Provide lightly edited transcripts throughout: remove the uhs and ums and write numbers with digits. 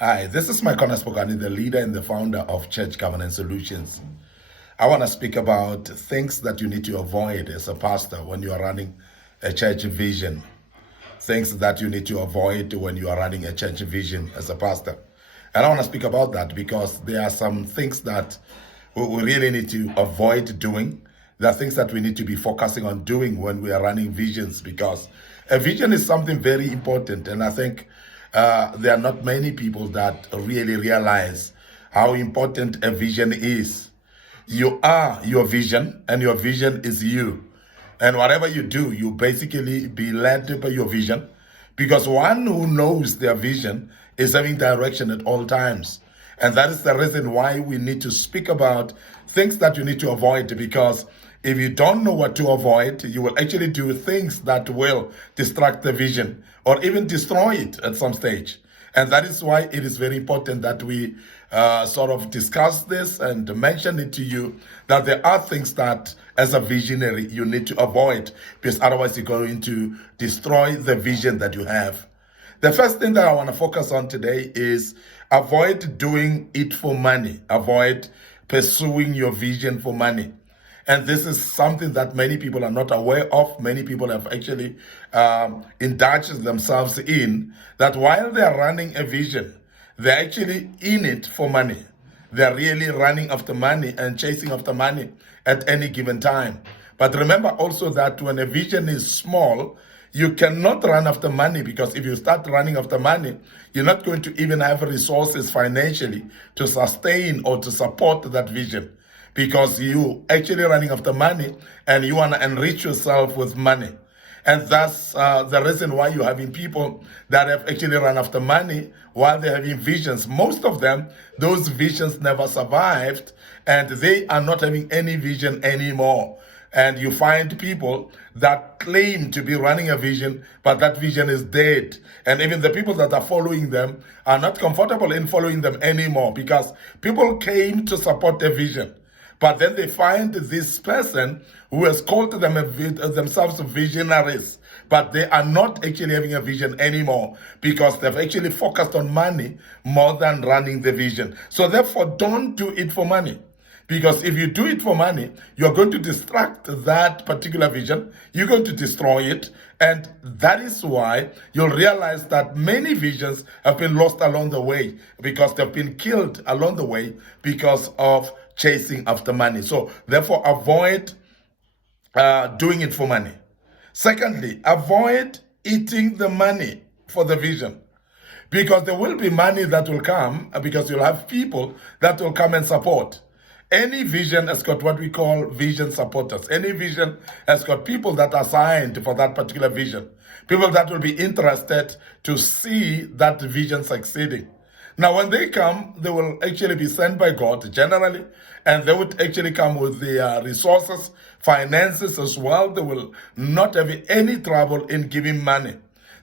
Hi, this is Mike Spokane, the leader and the founder of Church Governance Solutions. I want to speak about things that you need to avoid as a pastor when you are running a church vision. Things that you need to avoid when you are running a church vision as a pastor. And I want to speak about that because there are some things that we really need to avoid doing. There are things that we need to be focusing on doing when we are running visions, because a vision is something very important. And I think there are not many people that really realize how important a vision is. You are your vision, and your vision is you. And whatever you do, you basically be led by your vision, because one who knows their vision is having direction at all times. And that is the reason why we need to speak about things that you need to avoid, because if you don't know what to avoid, you will actually do things that will distract the vision or even destroy it at some stage. And that is why it is very important that we sort of discuss this and mention it to you, that there are things that as a visionary you need to avoid, because otherwise you're going to destroy the vision that you have. The first thing that I want to focus on today is avoid doing it for money. Avoid pursuing your vision for money. And this is something that many people are not aware of. Many people have actually indulged themselves in, that while they are running a vision, they're actually in it for money. They're really running after money and chasing after money at any given time. But remember also that when a vision is small, you cannot run after money, because if you start running after money, you're not going to even have resources financially to sustain or to support that vision, because you actually running after money and you want to enrich yourself with money. And that's the reason why you're having people that have actually run after money while they're having visions. Most of them, those visions never survived, and they are not having any vision anymore. And you find people that claim to be running a vision, but that vision is dead. And even the people that are following them are not comfortable in following them anymore, because people came to support their vision. But then they find this person who has called themselves visionaries, but they are not actually having a vision anymore, because they've actually focused on money more than running the vision. So therefore, don't do it for money. Because if you do it for money, you're going to distract that particular vision, you're going to destroy it, and that is why you'll realize that many visions have been lost along the way, because they've been killed along the way because of chasing after money. So therefore, avoid doing it for money. Secondly, avoid eating the money for the vision, because there will be money that will come, because you'll have people that will come and support. Any vision has got what we call vision supporters. Any vision has got people that are assigned for that particular vision. People that will be interested to see that vision succeeding. Now, when they come, they will actually be sent by God generally, and they would actually come with the resources, finances as well. They will not have any trouble in giving money.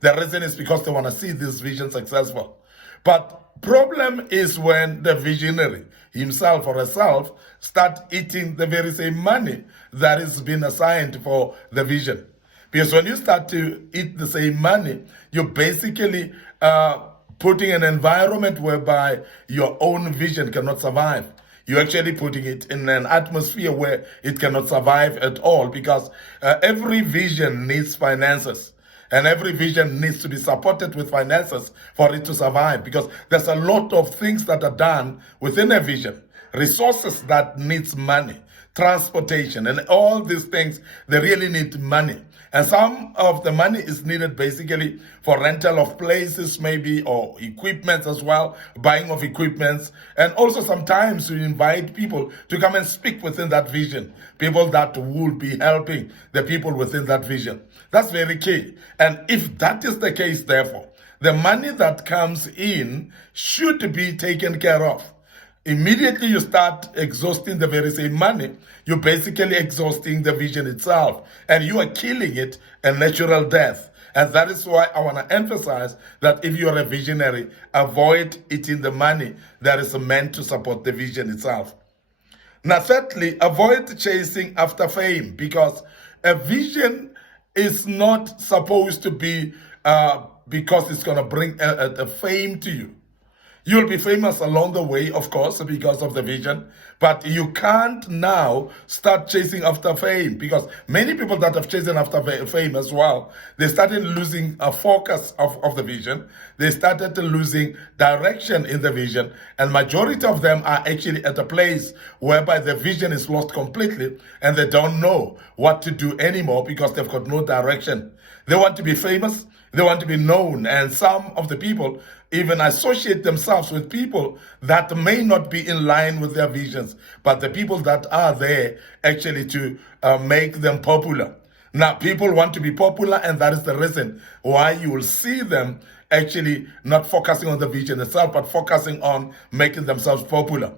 The reason is because they want to see this vision successful. But problem is when the visionary himself or herself start eating the very same money that is being assigned for the vision. Because when you start to eat the same money, you're basically putting an environment whereby your own vision cannot survive. You're actually putting it in an atmosphere where it cannot survive at all, because every vision needs finances. And every vision needs to be supported with finances for it to survive, because there's a lot of things that are done within a vision. Resources that needs money, transportation, and all these things, they really need money. And some of the money is needed basically for rental of places maybe, or equipment as well, buying of equipments. And also sometimes we invite people to come and speak within that vision, people that will be helping the people within that vision. That's very key. And if that is the case, therefore, the money that comes in should be taken care of. Immediately you start exhausting the very same money, you're basically exhausting the vision itself, and you are killing it a natural death. And that is why I want to emphasize that if you're a visionary, avoid eating the money that is meant to support the vision itself. Now, thirdly, avoid chasing after fame, because a vision is not supposed to be because it's going to bring a fame to you. You'll be famous along the way, of course, because of the vision, but you can't now start chasing after fame, because many people that have chasing after fame as well, they started losing a focus of the vision. They started losing direction in the vision, and majority of them are actually at a place whereby the vision is lost completely and they don't know what to do anymore because they've got no direction. They want to be famous, they want to be known, and some of the people even associate themselves with people that may not be in line with their visions, but the people that are there actually to make them popular. Now, people want to be popular, and that is the reason why you will see them actually not focusing on the vision itself, but focusing on making themselves popular.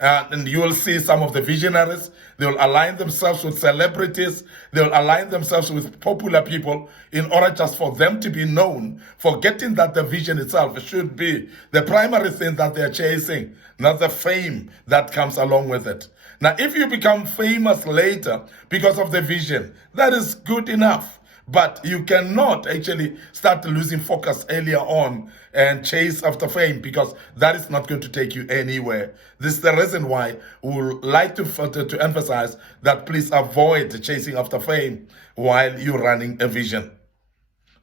And you will see some of the visionaries, they will align themselves with celebrities, they will align themselves with popular people in order just for them to be known, forgetting that the vision itself should be the primary thing that they're chasing, not the fame that comes along with it. Now, if you become famous later because of the vision, that is good enough. But you cannot actually start losing focus earlier on and chase after fame, because that is not going to take you anywhere. This is the reason why we would like to emphasize that please avoid chasing after fame while you're running a vision.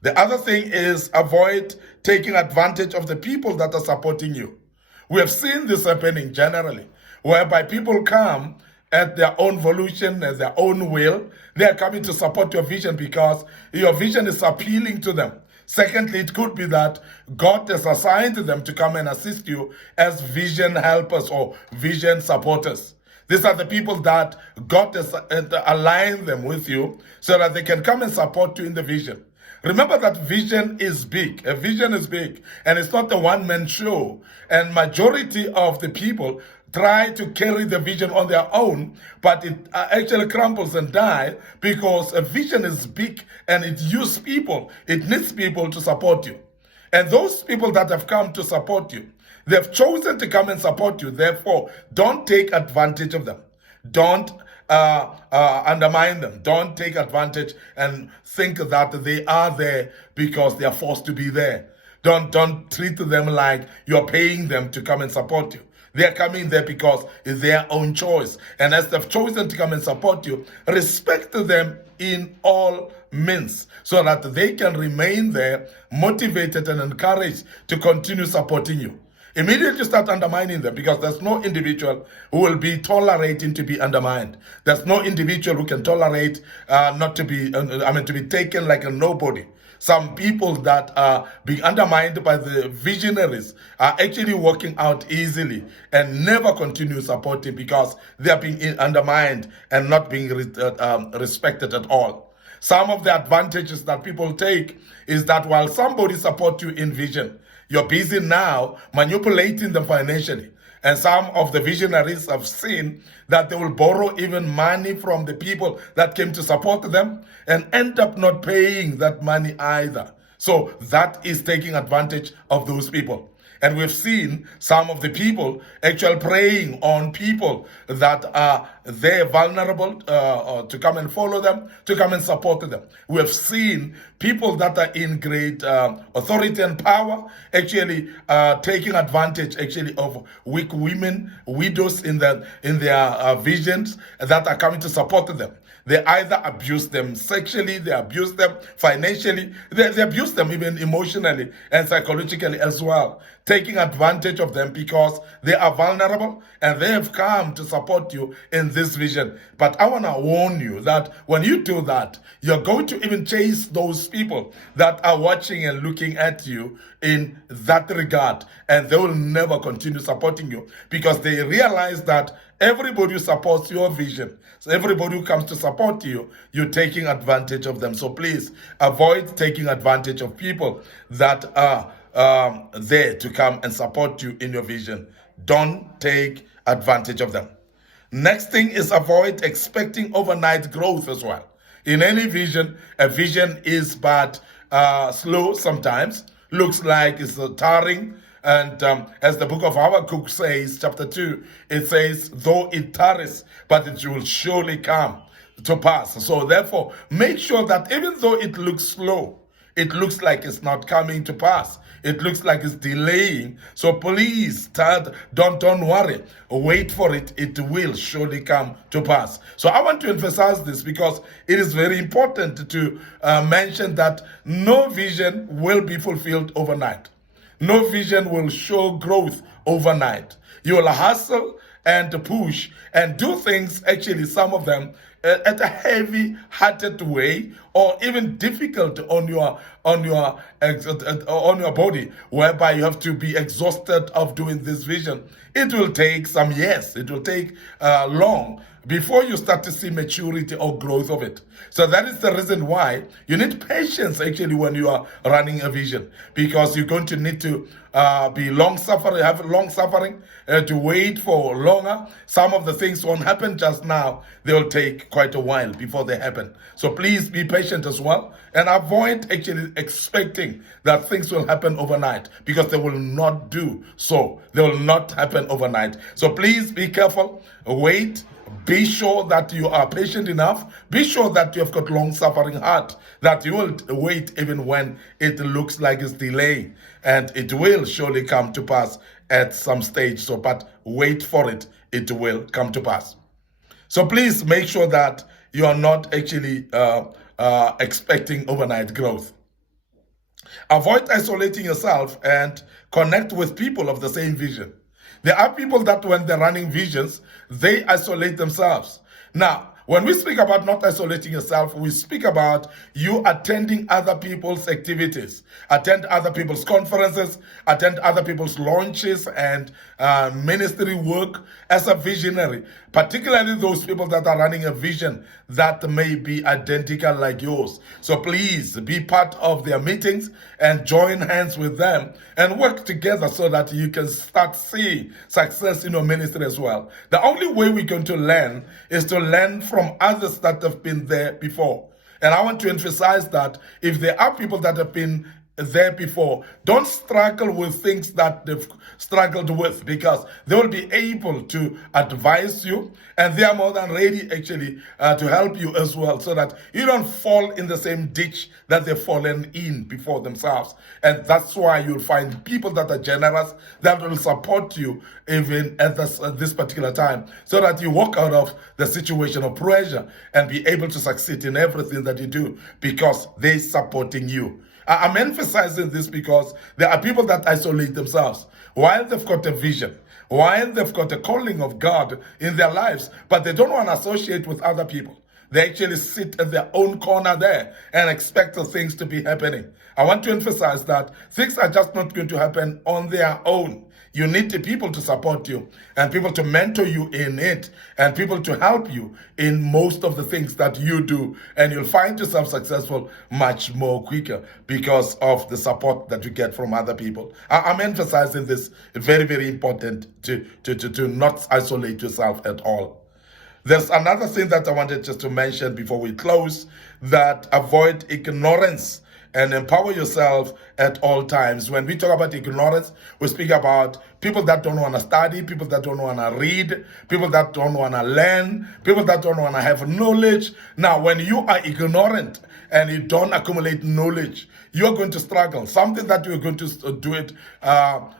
The other thing is avoid taking advantage of the people that are supporting you. We have seen this happening generally, whereby people come at their own volition, at their own will. They are coming to support your vision because your vision is appealing to them. Secondly, it could be that God has assigned them to come and assist you as vision helpers or vision supporters. These are the people that God has aligned them with you so that they can come and support you in the vision. Remember that vision is big. A vision is big, and it's not a one-man show. And majority of the people try to carry the vision on their own, but it actually crumbles and dies because a vision is big and it uses people. It needs people to support you. And those people that have come to support you, they've chosen to come and support you. Therefore, don't take advantage of them. Don't undermine them. Don't take advantage and think that they are there because they are forced to be there. Don't treat them like you're paying them to come and support you. They're coming there because it's their own choice. And as they've chosen to come and support you, respect them in all means so that they can remain there, motivated and encouraged to continue supporting you. Immediately start undermining them, because there's no individual who will be tolerating to be undermined. There's no individual who can tolerate not to be, to be taken like a nobody. Some people that are being undermined by the visionaries are actually working out easily and never continue supporting because they are being undermined and not being respected at all. Some of the advantages that people take is that while somebody supports you in vision, you're busy now manipulating them financially. And some of the visionaries have seen that they will borrow even money from the people that came to support them and end up not paying that money either. So that is taking advantage of those people. And we've seen some of the people actually preying on people that are there vulnerable to come and follow them, to come and support them. We have seen people that are in great authority and power actually taking advantage actually of weak women, widows in their visions that are coming to support them. They either abuse them sexually, they abuse them financially, they abuse them even emotionally and psychologically as well, taking advantage of them because they are vulnerable and they have come to support you in this vision. But I want to warn you that when you do that, you're going to even chase those people that are watching and looking at you in that regard, and they will never continue supporting you because they realize that everybody who supports your vision, so everybody who comes to support you, you're taking advantage of them. So please avoid taking advantage of people that are there to come and support you in your vision. Don't take advantage of them. Next thing is avoid expecting overnight growth as well. In any vision, a vision is but slow sometimes, looks like it's tiring. And as the book of Habakkuk says, chapter 2, it says, though it tarries, but it will surely come to pass. So therefore, make sure that even though it looks slow, it looks like it's not coming to pass. it looks like it's delaying. So please don't worry. Wait for it. It will surely come to pass. So I want to emphasize this because it is very important to mention that no vision will be fulfilled overnight. No vision will show growth overnight. You will hustle and push and do things, actually some of them at a heavy-hearted way, or even difficult on your body, whereby you have to be exhausted of doing this vision. It will take some years. It will take long before you start to see maturity or growth of it. So that is the reason why you need patience actually when you are running a vision, because you're going to need to be long-suffering, have long-suffering, to wait for longer. Some of the things won't happen just now. They will take quite a while before they happen. So please be patient as well, and avoid actually expecting that things will happen overnight, because they will not do so. They will not happen overnight. So please be careful, wait. Be sure that you are patient enough. Be sure that you have got long-suffering heart, that you will wait even when it looks like it's delaying, and it will surely come to pass at some stage. So, but wait for it. It will come to pass. So please make sure that you are not actually expecting overnight growth. Avoid isolating yourself and connect with people of the same vision. There are people that when they're running visions, they isolate themselves. Now, when we speak about not isolating yourself, we speak about you attending other people's activities, attend other people's conferences, attend other people's launches and ministry work as a visionary, particularly those people that are running a vision that may be identical like yours. So please be part of their meetings and join hands with them and work together so that you can start seeing success in your ministry as well. The only way we're going to learn is to learn from others that have been there before. And I want to emphasize that if there are people that have been there before, don't struggle with things that they've struggled with, because they will be able to advise you, and they are more than ready actually to help you as well, so that you don't fall in the same ditch that they've fallen in before themselves. And that's why you'll find people that are generous, that will support you even at this particular time, so that you walk out of the situation of pressure and be able to succeed in everything that you do, because they're supporting you. I'm emphasizing this because there are people that isolate themselves while they've got a vision, while they've got a calling of God in their lives, but they don't want to associate with other people. They actually sit at their own corner there and expect the things to be happening. I want to emphasize that things are just not going to happen on their own. You need the people to support you, and people to mentor you in it, and people to help you in most of the things that you do. And you'll find yourself successful much more quicker because of the support that you get from other people. I'm emphasizing this. Very, very important to not isolate yourself at all. There's another thing that I wanted just to mention before we close, that avoid ignorance and empower yourself at all times. When we talk about ignorance, we speak about people that don't want to study, people that don't want to read, people that don't want to learn, people that don't want to have knowledge. Now, when you are ignorant and you don't accumulate knowledge, you're going to struggle. Something that you're going to do it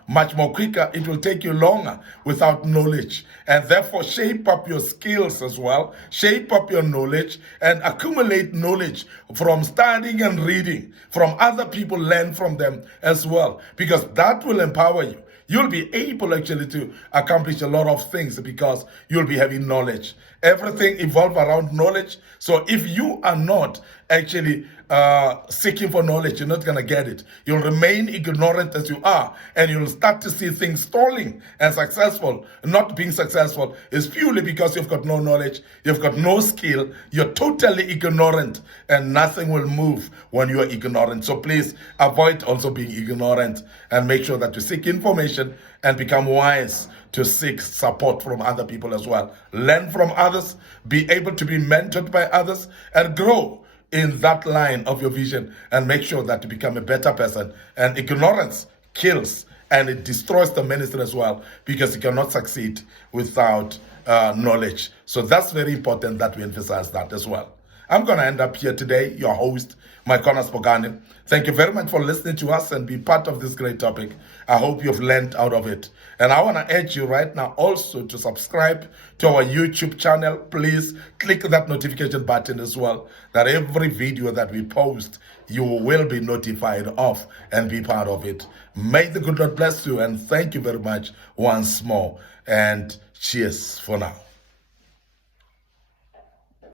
much more quicker, it will take you longer without knowledge. And therefore, shape up your skills as well, shape up your knowledge, and accumulate knowledge from studying and reading, from other people, learn from them as well, because that will empower you. You'll be able actually to accomplish a lot of things because you'll be having knowledge. Everything evolves around knowledge. So if you are not actually seeking for knowledge, you're not going to get it. You'll remain ignorant as you are, and you'll start to see things stalling and successful. Not being successful is purely because you've got no knowledge, you've got no skill, you're totally ignorant, and nothing will move when you are ignorant. So please avoid also being ignorant, and make sure that you seek information and become wise to seek support from other people as well. Learn from others, be able to be mentored by others, and grow in that line of your vision, and make sure that you become a better person. And ignorance kills, and it destroys the ministry as well, because you cannot succeed without knowledge. So that's very important that we emphasize that as well. I'm going to end up here today, your host, my Connor Spokane. Thank you very much for listening to us and be part of this great topic. I hope you've learned out of it. And I want to urge you right now also to subscribe to our YouTube channel. Please click that notification button as well, that every video that we post, you will be notified of and be part of it. May the good Lord bless you, and thank you very much once more. And cheers for now.